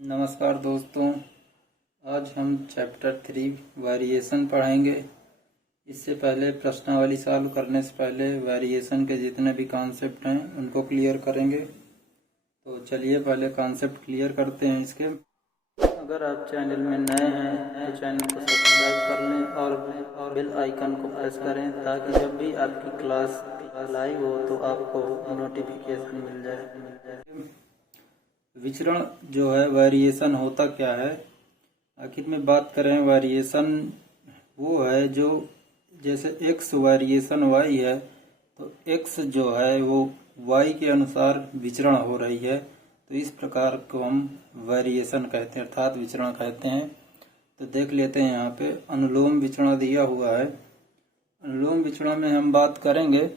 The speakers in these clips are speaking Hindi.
नमस्कार दोस्तों, आज हम चैप्टर 3 वेरिएशन पढ़ेंगे। इससे पहले प्रश्नावली सॉल्व करने से पहले वेरिएशन के जितने भी कॉन्सेप्ट हैं उनको क्लियर करेंगे। तो चलिए पहले कॉन्सेप्ट क्लियर करते हैं इसके। अगर आप चैनल में नए हैं तो चैनल को सब्सक्राइब कर लें और बेल आइकन को प्रेस करें ताकि जब भी आपकी क्लास लाइव हो तो आपको नोटिफिकेशन मिल जाए। विचरण जो है वेरिएशन होता क्या है, आखिर में बात करें। वेरिएशन वो है जो जैसे x वेरिएशन y है तो x जो है वो y के अनुसार विचरण हो रही है, तो इस प्रकार को हम वेरिएशन कहते हैं अर्थात विचरण कहते हैं। तो देख लेते हैं, यहाँ पे अनुलोम विचरण दिया हुआ है। अनुलोम विचरण में हम बात करेंगे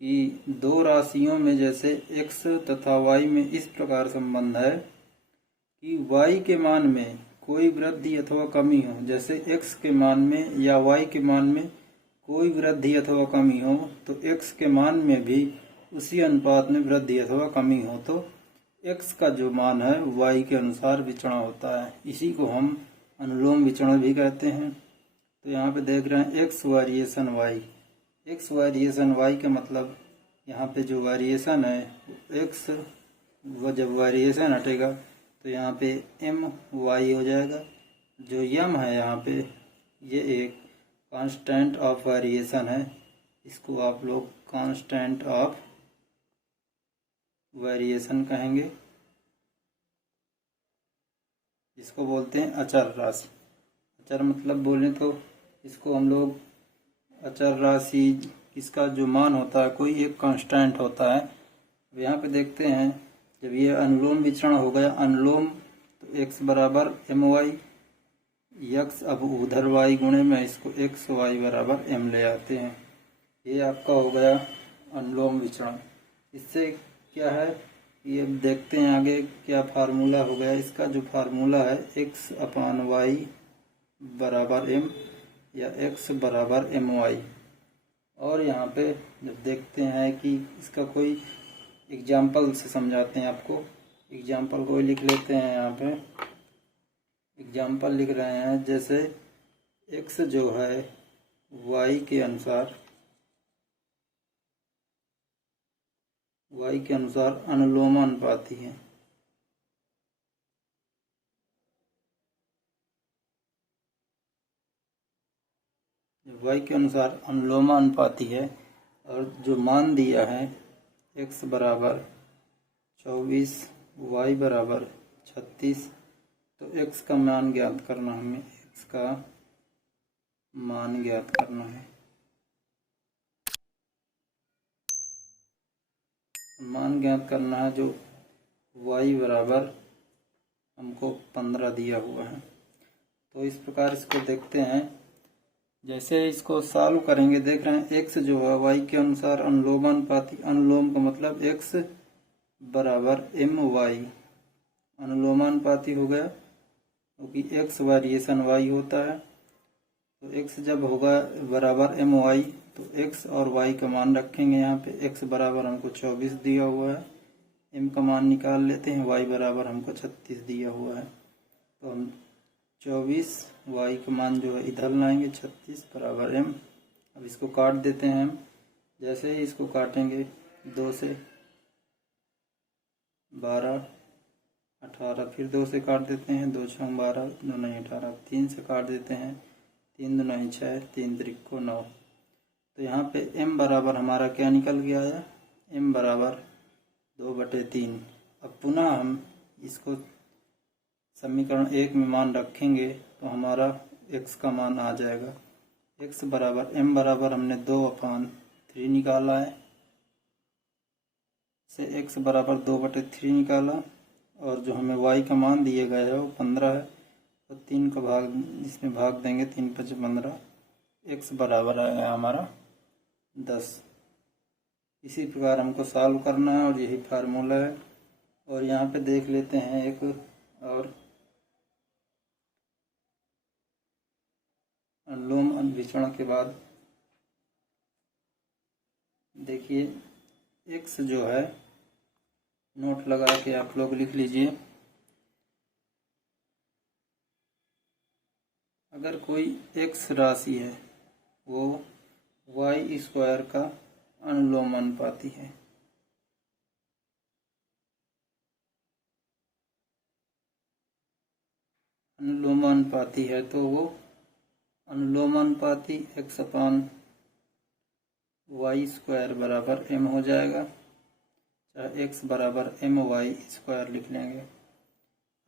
कि दो राशियों में जैसे x तथा y में इस प्रकार संबंध है कि y के मान में कोई वृद्धि अथवा कमी हो, जैसे x के मान में या y के मान में कोई वृद्धि अथवा कमी हो तो x के मान में भी उसी अनुपात में वृद्धि अथवा कमी हो तो x का जो मान है y के अनुसार विचरण होता है। इसी को हम अनुलोम विचरण भी कहते हैं। तो यहाँ पे देख रहे हैं x variation y। x variation y का मतलब यहाँ पे जो वेरिएशन है x, वो जब वेरिएशन हटेगा तो यहाँ पे m y हो जाएगा। जो m है यहाँ पे ये एक कांस्टेंट ऑफ वेरिएशन है, इसको आप लोग कांस्टेंट ऑफ वेरिएशन कहेंगे। इसको बोलते हैं अचर राशि। अचर मतलब बोलें तो इसको हम लोग अचर राशि, इसका जो मान होता है कोई एक कांस्टेंट होता है। अब यहाँ पे देखते हैं, जब ये अनुलोम विचरण हो गया अनुलोम तो x बराबर एम वाई यक्स, अब उधर y गुणे में इसको x y बराबर m ले आते हैं। ये आपका हो गया अनुलोम विचरण। इससे क्या है ये देखते हैं आगे क्या फार्मूला हो गया। इसका जो फार्मूला है x अपान y बराबर m या x बराबर एम वाई। और यहाँ पे जब देखते हैं कि इसका कोई एग्जाम्पल से समझाते हैं आपको। एग्जाम्पल कोई लिख लेते हैं, यहाँ पे एग्जाम्पल लिख रहे हैं। जैसे x जो है y के अनुसार अनुलोमानुपाती है। y के अनुसार अनुलोमानुपाती है और जो मान दिया है x बराबर 24 y बराबर 36, तो x का मान ज्ञात करना, हमें x का मान ज्ञात करना है। मान ज्ञात करना है जो y बराबर हमको 15 दिया हुआ है। तो इस प्रकार इसको देखते हैं। जैसे इसको सॉल्व करेंगे, देख रहे हैं x जो है y के अनुसार अनुलोमानुपाती, अनुलोम का मतलब x बराबर एम वाई अनुलोमानुपाती हो गया, क्योंकि x वेरिएशन y होता है। तो x जब होगा बराबर एम वाई तो x और y का मान रखेंगे। यहाँ पे x बराबर हमको 24 दिया हुआ है, m का मान निकाल लेते हैं, y बराबर हमको 36 दिया हुआ है। तो हम 24 y का मान जो है इधर लाएंगे, 36 बराबर m। अब इसको काट देते हैं हम। जैसे ही इसको काटेंगे 2 से 12 18, फिर 2 से काट देते हैं, 2 6 12, 2 9 18, 3 से काट देते हैं, 3 2 9 6, 3 3 9। तो यहाँ पे m बराबर हमारा क्या निकल गया है, m बराबर 2/3। अब पुनः हम इसको समीकरण 1 में मान रखेंगे तो हमारा x का मान आ जाएगा। x बराबर m बराबर हमने 2/3 निकाला है, से x बराबर 2/3 निकाला, और जो हमें y का मान दिए गए है वो 15 है। तो 3 का भाग इसमें भाग देंगे, 3 5 15, x बराबर है हमारा 10। इसी प्रकार हमको सॉल्व करना है और यही फार्मूला है। और यहाँ पे देख लेते हैं एक और अनुलोम विचरण के बाद देखिए x जो है, नोट लगा के आप लोग लिख लीजिए, अगर कोई x राशि है वो y स्क्वायर का अनुलोमानुपाती है, अनुलोमानुपाती है तो वो अनुलोमानुपाती x अपान वाई स्क्वायर बराबर m हो जाएगा, चाहे x बराबर m वाई स्क्वायर लिख लेंगे।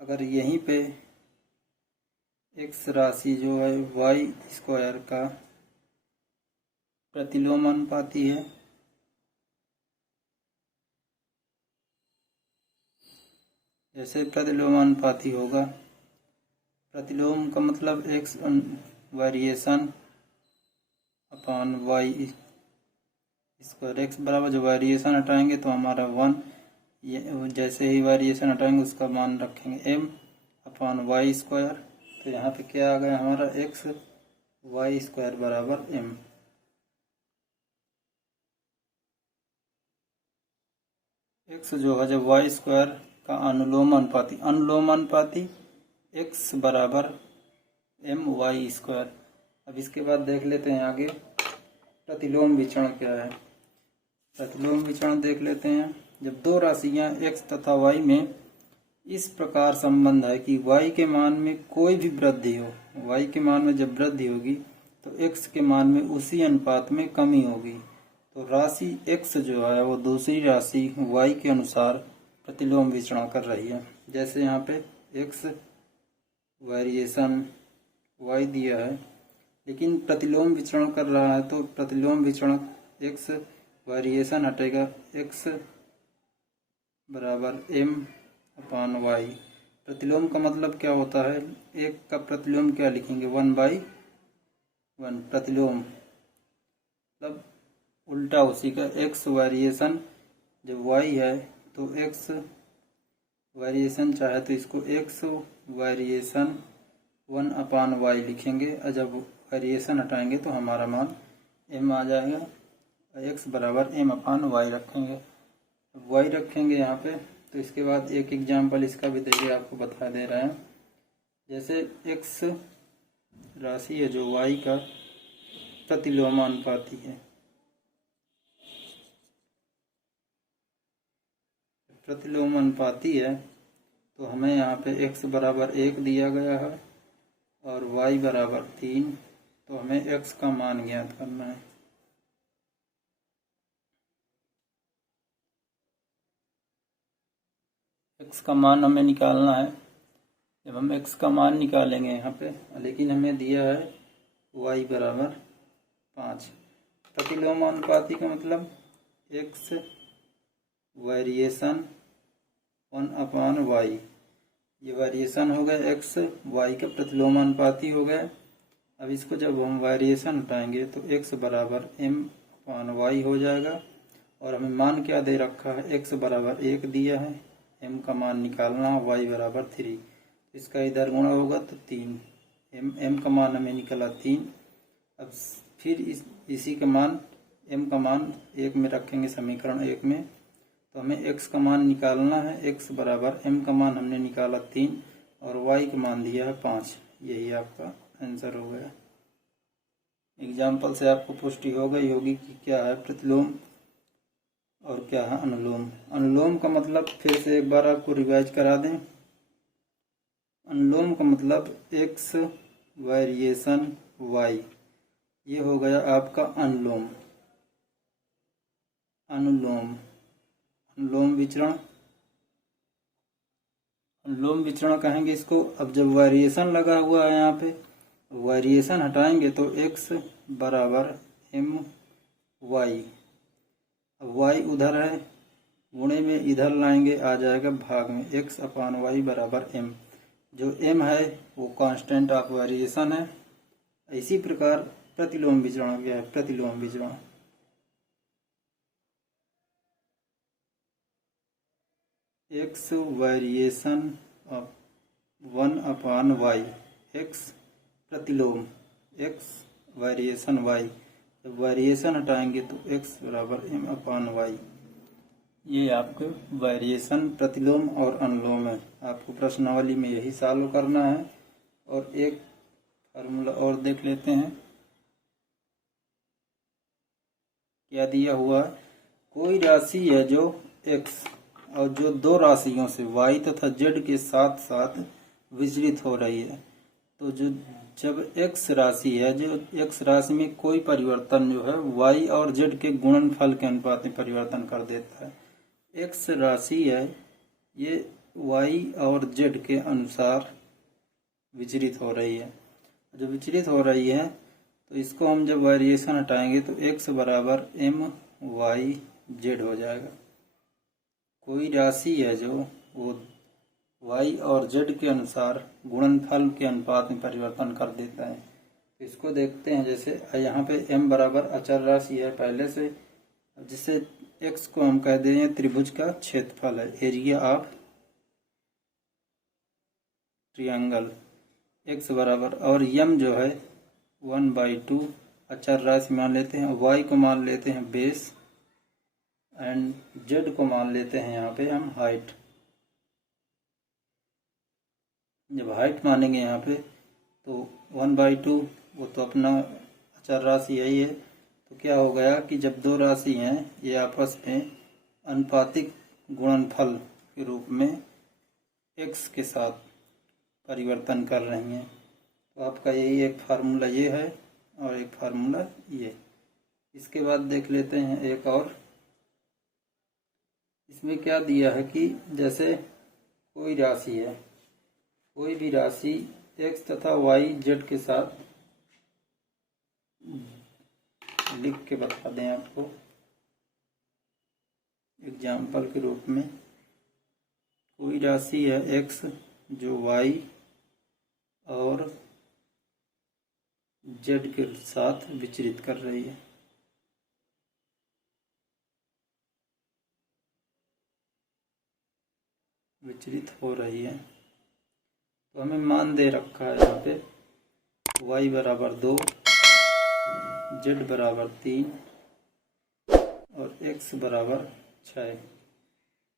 अगर यहीं पे x राशि जो है y स्क्वायर का प्रतिलोमानुपाती है, जैसे प्रतिलोमानुपाती होगा, प्रतिलोम का मतलब x variation upon y square, x बराबर जो वेरिएशन हटाएंगे तो हमारा 1, ये जैसे ही वेरिएशन हटाएंगे उसका मान रखेंगे m अपान वाई स्क्वायर। तो यहाँ पे क्या आ गया हमारा x वाई स्क्वायर बराबर m। x जो है जब वाई स्क्वायर का अनुलोमानुपाती, अनुलोमानुपाती x बराबर m वाई स्क्वायर। अब इसके बाद देख लेते हैं आगे प्रतिलोम विचरण क्या है। प्रतिलोम विचरण देख लेते हैं। जब दो राशियां x तथा y में इस प्रकार संबंध है कि y के मान में कोई भी वृद्धि हो, y के मान में जब वृद्धि होगी तो x के मान में उसी अनुपात में कमी होगी, तो राशि x जो है वो दूसरी राशि y के अनुसार प्रतिलोम विचरण कर रही है। जैसे यहाँ पे x वेरिएशन y दिया है लेकिन प्रतिलोम विचरण कर रहा है, तो प्रतिलोम विचरण x वेरिएशन हटेगा, x बराबर m अपान y। प्रतिलोम का मतलब क्या होता है, एक का प्रतिलोम क्या लिखेंगे 1/1। प्रतिलोम मतलब उल्टा उसी का, x वेरिएशन जब y है तो x वेरिएशन चाहे तो इसको x वेरिएशन 1/y लिखेंगे, और जब वेरिएशन हटाएंगे तो हमारा मान m आ जाएगा, x बराबर m अपान y रखेंगे। y रखेंगे यहाँ पे, तो इसके बाद एक एग्जाम्पल इसका भी देखिए आपको बता दे रहे हैं। जैसे x राशि है जो y का प्रतिलोमानुपाती है, प्रतिलोमानुपाती है तो हमें यहाँ पे x बराबर 1 दिया गया है और y बराबर 3, तो हमें x का मान ज्ञात करना है। x का मान हमें निकालना है। जब हम x का मान निकालेंगे यहाँ पे, लेकिन हमें दिया है y बराबर 5। प्रतिलोमानुपाती का मतलब x वेरिएशन 1/y, ये वेरिएशन हो गया x y का प्रतिलोमानुपाती हो गया। अब इसको जब हम वेरिएशन हटाएंगे तो x बराबर m/y हो जाएगा, और हमें मान क्या दे रखा है, x बराबर 1 दिया है, m का मान निकालना, y बराबर 3, इसका इधर गुणा होगा तो 3, m का मान हमें निकला 3। अब फिर इसी का मान m का मान 1 में रखेंगे, समीकरण 1 में, तो हमें x का मान निकालना है। x बराबर m का मान हमने निकाला 3 और y का मान दिया है 5, यही आपका आंसर हो गया। एग्जाम्पल से आपको पुष्टि हो गई होगी कि क्या है प्रतिलोम और क्या है अनुलोम। अनुलोम का मतलब फिर से एक बार आपको रिवाइज करा दें। अनुलोम का मतलब x वेरिएशन y, ये हो गया आपका अनुलोम। अनुलोम, अनुलोम विचरण, अनुलोम विचरण कहेंगे इसको। अब जब वेरिएशन लगा हुआ है यहाँ पे, वेरिएशन हटाएंगे तो x बराबर my, अब y उधर है, गुणे में इधर लाएंगे, आ जाएगा भाग में, x अपान y बराबर m। जो m है वो कांस्टेंट ऑफ वेरिएशन है। इसी प्रकार प्रतिलोम विचरण क्या है, प्रतिलोम विचरण x variation of 1/y, x प्रतिलोम x वेरिएशन y, जब वेरिएशन हटाएंगे तो x बराबर m/y। ये आपके वेरिएशन प्रतिलोम और अनुलोम है। आपको प्रश्नावली में यही सॉल्व करना है। और एक फार्मूला और देख लेते हैं क्या दिया हुआ है। कोई राशि है जो x और जो दो राशियों से y तथा z के साथ साथ विचलित हो रही है, तो जो जब x राशि है, जो x राशि में कोई परिवर्तन जो है y और z के गुणनफल के अनुपात में परिवर्तन कर देता है। x राशि है ये y और z के अनुसार विचलित हो रही है। जो विचलित हो रही है तो इसको हम जब वेरिएशन हटाएंगे तो x बराबर m y z हो जाएगा। कोई राशि है जो वो y और z के अनुसार गुणनफल के अनुपात में परिवर्तन कर देता है। तो इसको देखते हैं। जैसे यहाँ पे m बराबर अचर राशि है पहले से, जिसे x को हम कह दें त्रिभुज का क्षेत्रफल है, एरिया ऑफ ट्रायंगल। x बराबर और m जो है 1/2 अचर राशि मान लेते हैं, y को मान लेते हैं बेस एंड z को मान लेते हैं यहाँ पे हम हाइट। जब हाइट मानेंगे यहाँ पे तो 1/2 वो तो अपना अचर राशि यही है। तो क्या हो गया कि जब दो राशि हैं ये आपस में अनुपातिक गुणनफल के रूप में x के साथ परिवर्तन कर रही हैं। तो आपका यही एक फार्मूला ये है और एक फार्मूला ये। इसके बाद देख लेते हैं एक और। इसमें क्या दिया है कि जैसे कोई राशि है, कोई भी राशि x तथा y z के साथ, लिख के बता दें आपको एग्जाम्पल के रूप में। कोई राशि है x जो y और z के साथ विचलित कर रही है। विचलित हो रही है तो हमें मान दे रखा है यहाँ पे y बराबर 2, z बराबर 3 और x बराबर 6।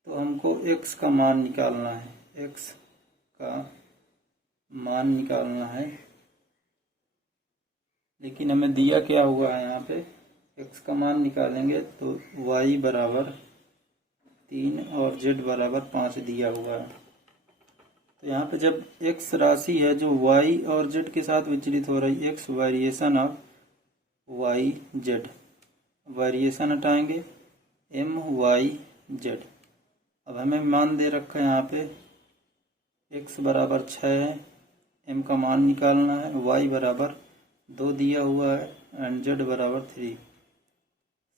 तो हमको x का मान निकालना है, x का मान निकालना है। लेकिन हमें दिया क्या हुआ है यहाँ पे, x का मान निकालेंगे तो y बराबर 3 और z बराबर 5 दिया हुआ है। तो यहाँ पे जब x राशि है जो y और z के साथ विचलित हो रही है, x variation of y z, variation हटाएंगे m y z। अब हमें मान दे रखा है यहाँ पे x बराबर 6 है, m का मान निकालना है, y बराबर 2 दिया हुआ है एंड z बराबर 3।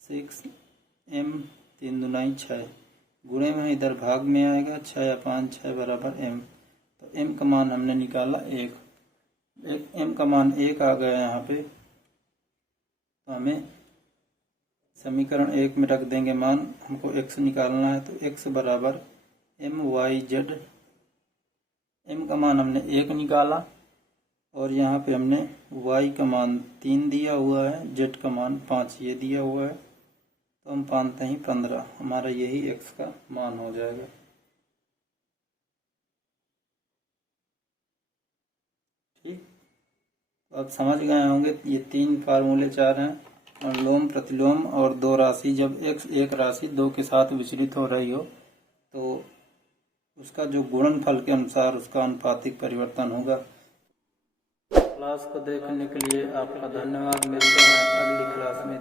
6 m 3 दूनी 6, गुणे में इधर भाग में आएगा, 6 या 5 6 बराबर m। तो m का मान हमने निकाला 1, m का मान 1 आ गया यहाँ पे। तो हमें समीकरण 1 में रख देंगे मान, हमको x निकालना है। तो x बराबर m y z, m का मान हमने 1 निकाला और यहाँ पे हमने y का मान 3 दिया हुआ है, z का मान 5 ये दिया हुआ है। तो हम पानते ही 15, हमारा यही x का मान हो जाएगा। ठीक, तो आप समझ गए होंगे ये 3 फार्मूले 4 हैं। और लोम प्रतिलोम और दो राशि, जब एक राशि 2 के साथ विचलित हो रही हो तो उसका जो गुणनफल के अनुसार उसका अनुपातिक परिवर्तन होगा। क्लास को देखने के लिए आपका धन्यवाद। मिलते हैं अगली क्लास में।